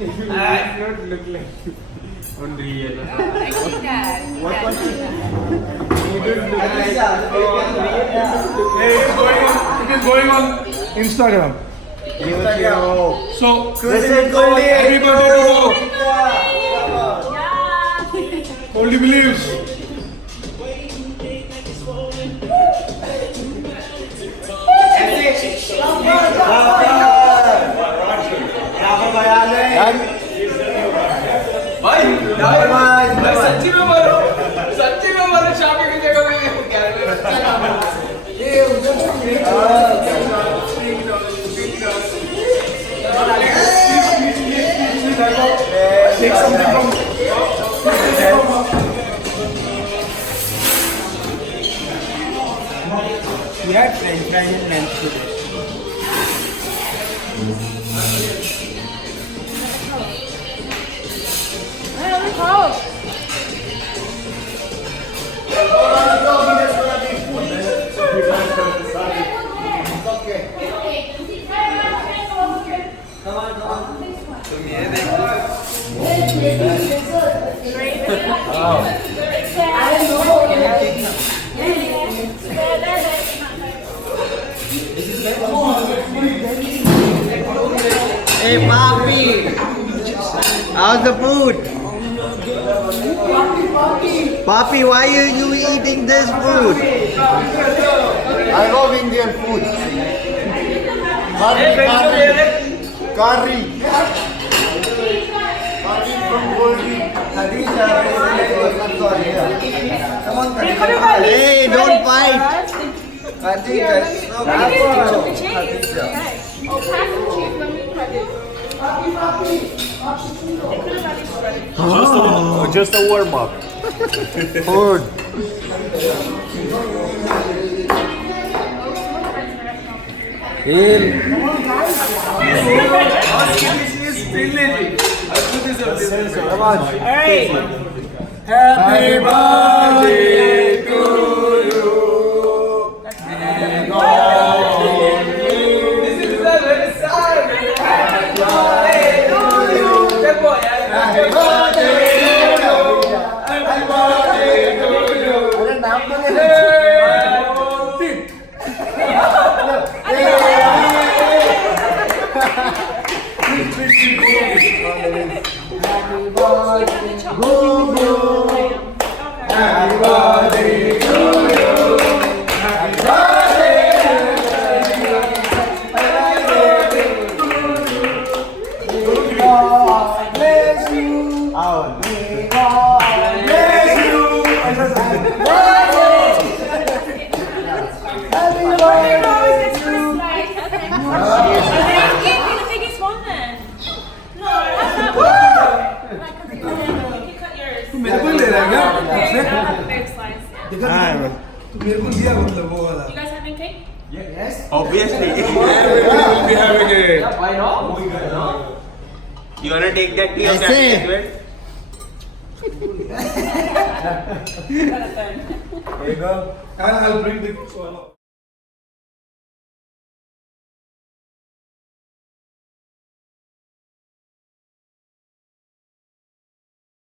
not look like on real. What was it? It is going on Instagram. So everybody to go. Only believes. सच्ची में मारो शादी की जगह में Take something from. We had French fries and lunch today. Hey, Papi, how's the food? Papi, why are you eating this food? I love Indian food. Curry. Curry from Goldie. Hey, don't fight. Just a warm up. Food. Happy birthday to you. This is a very sad. Happy birthday to you. Happy birthday to you. Happy birthday to you. Happy birthday to you. Happy birthday to you. God bless you. May God bless you. Happy birthday to you. The biggest one then. No, have that one. You can cut yours. मेरे को ले रहा है क्या? Have a big slice. देखा मेरे को दिया मतलब वो वाला. You guys having cake? Yes. Obviously. We will be having it. Why not? You wanna take that tea of that engagement? There you go. I'll bring the.